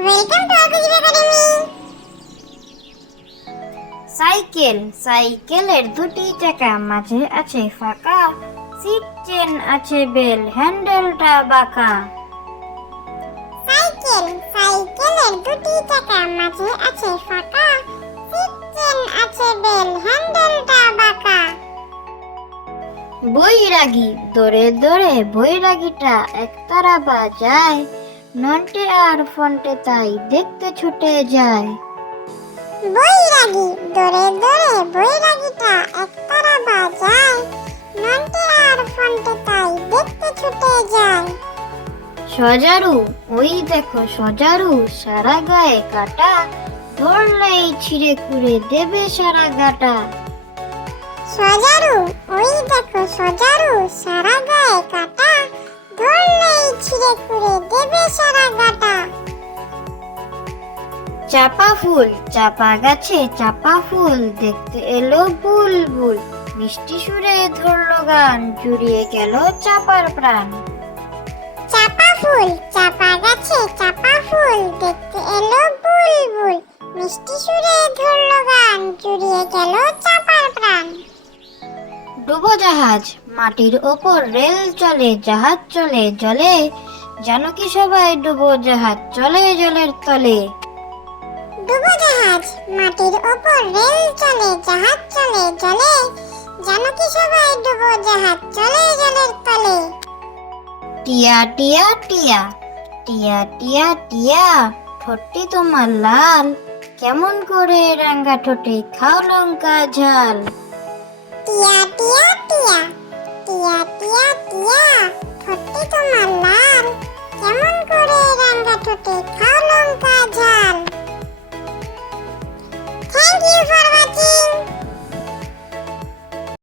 Welcome to আকুজিব academy cycle সাইকেলের দুটি চাকা মাঝে আছে ফাঁকা সিট চেন আছে বেল হ্যান্ডেলটা বাঁকা। সাইকেল সাইকেলের দুটি চাকা মাঝে আছে ফাঁকা সিট চেন আছে বেল হ্যান্ডেলটা বাঁকা। বৈরাগী দৌড়ে দৌড়ে বৈরাগীটা একতারা বাজায়। নন্টে আর ফন্টে তাই দেখতে ছুটে যায়। বৈরাগী দৌড়ে দৌড়ে বৈরাগীটা একতারা বাজায়। নন্টে আর ফন্টে তাই দেখতে ছুটে যায়। সজারু ওই দেখো সজারু সারা গায়ে কাটা। ধরলেই ছিঁড়ে কুড়ে দেবে সারা গাটা। সজারু ওই দেখো সজারু সারা গায়ে কাটা। চাপা ফুল চাপা গাছে চাপা ফুল দেখতে এলো বুলবুল। মিষ্টি সুরে ধরলো গান জুড়িয়ে গেল চাপার প্রাণ। চাপা ফুল চাপা গাছে চাপা ফুল দেখতে এলো বুলবুল। মিষ্টি সুরে ধরলো গান জুড়িয়ে গেল চাপার প্রাণ। ডুবো জাহাজ মাটির ওপর রেল চলে জাহাজ চলে জলে। জানো কি সবাই ডুবো জাহাজ চলে জলের তলে। ডুবোজাহাজ মাটির ওপর রেল চলে, জাহাজ চলে, জলে জানো কি সবাই ডুবোজাহাজ চলে, জলের তলে। টিয়া টিয়া টিয়া টিয়া টিয়া টিয়া, ঠোঁটটি তোমার লাল। কেমন করে রাঙ্গা ঠোঁটে খাও লঙ্কা ঝাল।